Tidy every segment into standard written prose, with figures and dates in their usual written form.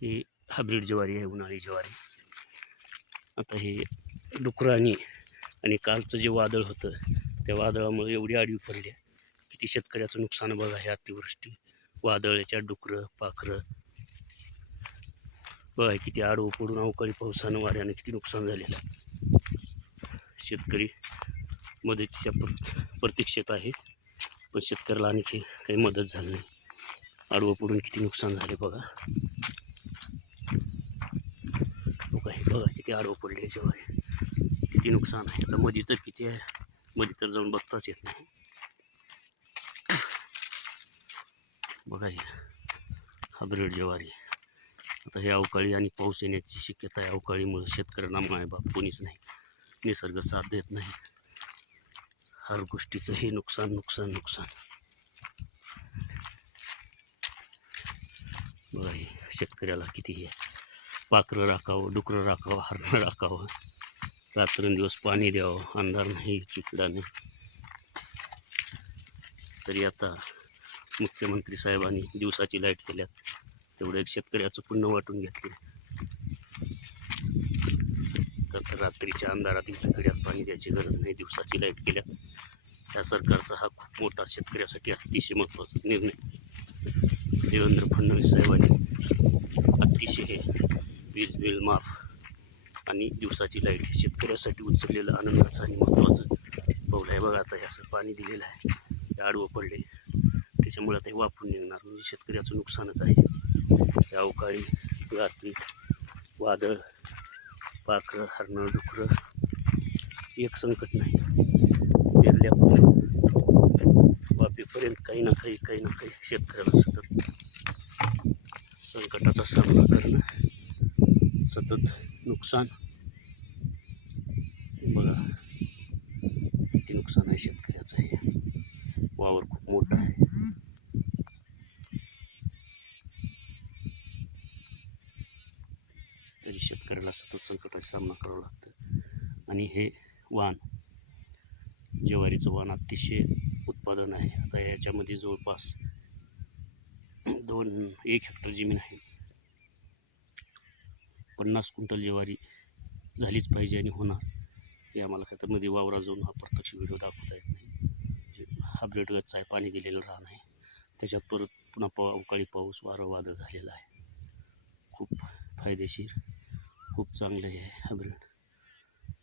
ही hybrid ज्वारी आहे, उन्हाळी ज्वारी. आता हे डुकरांनी आणि कालचं जे वादळ होतं त्या वादळामुळे एवढी आडवी पडली, किती शेतकऱ्याचं नुकसान बघा. हे अतिवृष्टी, वादळ, याच्यात डुकरं पाखरं बघा, किती आडवं पडून अवकाळी पावसानं वाऱ्यानं किती नुकसान झालेलं आहे. शेतकरी मदतीच्या प्रतीक्षेत आहे, पण शेतकऱ्याला आणखी काही मदत झाली नाही. आडवं पडून किती नुकसान झाले बघा. हे बघा किती आडवं पडले ज्वारी, किती नुकसान आहे. आता मध्ये तर किती आहे, मध्ये तर जाऊन बघताच येत नाही बघा. हे हायब्रिड ज्वारी. आता हे अवकाळी आणि पाऊस येण्याची शक्यता आहे. अवकाळीमुळे शेतकऱ्यांना मायबाप कोणीच नाही, निसर्ग साथ देत नाही. हर गोष्टीचं हे नुकसान नुकसान नुकसान बघा. हे शेतकऱ्याला किती हे पाखरं राखावं, डुकरं राखावं, हरणं राखावं, रात्रंदिवस पाणी द्यावं, अंधार नाही चिकडाने. तरी आता मुख्यमंत्री साहेबांनी दिवसाची लाईट केल्यात, तेवढं एक शेतकऱ्याचं पुण्य वाटून घेतले. तर रात्रीच्या अंधारात चिकड्यात पाणी द्यायची गरज नाही, दिवसाची लाईट केल्यात. या सरकारचा हा खूप मोठा शेतकऱ्यासाठी अतिशय महत्त्वाचा निर्णय देवेंद्र फडणवीस साहेबांनी अतिशय हे वीज बिल माफ आणि दिवसाची लाईट हे शेतकऱ्यासाठी उचललेलं आनंदाचं आणि महत्त्वाचं पाऊल आहे बघा. आता हे असं पाणी दिलेलं आहे, ते आडवं पडले, त्याच्यामुळे आता हे वापरून निघणार, म्हणजे शेतकऱ्याचं नुकसानच आहे. त्या अवकाळी, रात्री, वादळ, पाखरं, हरणं, डुकरं, एक संकट नाही. पेरल्यापासून वापेपर्यंत काही ना काही शेतकऱ्याला सतत संकटाचा सामना करणं, सतत नुकसान बघा. किती नुकसान आहे शेतकऱ्याचं. हे वावर खूप मोठा आहे, तरी शेतकऱ्याला सतत संकटाचा सामना करावा लागतं. आणि हे वाण, ज्वारीचं वाण अतिशय उत्पादन आहे. आता याच्यामध्ये जवळपास 1 हेक्टर जमीन आहे. 50 क्विंटल ज्वारी झालीच पाहिजे आणि होणार. हे आम्हाला काय तर मध्ये वावरा जाऊन हा प्रत्यक्ष व्हिडिओ दाखवता येत नाही. हायब्रिड गच्चा आहे, पाणी दिलेलं रान आहे, त्याच्यात परत पुन्हा अवकाळी पाऊस, वारं, वादळ झालेलं आहे. खूप फायदेशीर, खूप चांगलं आहे हायब्रिड.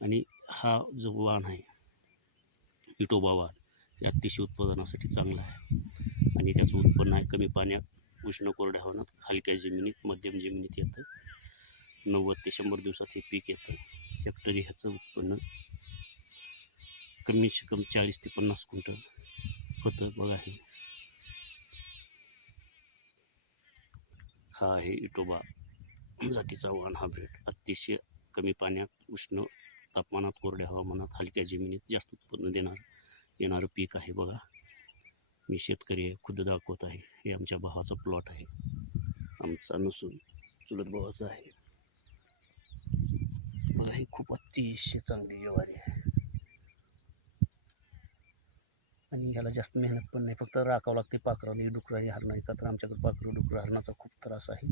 आणि हा जो वाण आहे इटोबा वाण, हे अतिशय उत्पादनासाठी चांगला आहे. आणि त्याचं उत्पन्न आहे कमी पाण्यात, उष्ण कोरड्या हवामानात, हलक्या जमिनीत, मध्यम जमिनीत येतं. 90 ते 100 दिवसात हे पीक येतं. हेक्टरी ह्याचं उत्पन्न कमी से कमी 40 ते 50 क्विंटल होतं बघा. हा आहे इटोबा जातीचा वाण हायब्रिड. अतिशय कमी पाण्यात, उष्ण तापमानात, कोरड्या हवामानात, हलक्या जमिनीत जास्त उत्पन्न येणारं पीक आहे बघा. मी शेतकरी आहे, खुद दाखवत आहे. हे आमच्या भावाचा प्लॉट आहे, आमचा नसून चुलत भावाचा आहे बघा. ही खूप अतिशय चांगली ज्वारी आहे आणि ह्याला जास्त मेहनत पण नाही, फक्त राखावं लागते पाखराने, डुकराने, हरणं. का तर आमच्याकडे पाखरं, डुकरं, हरणाचा खूप त्रास आहे.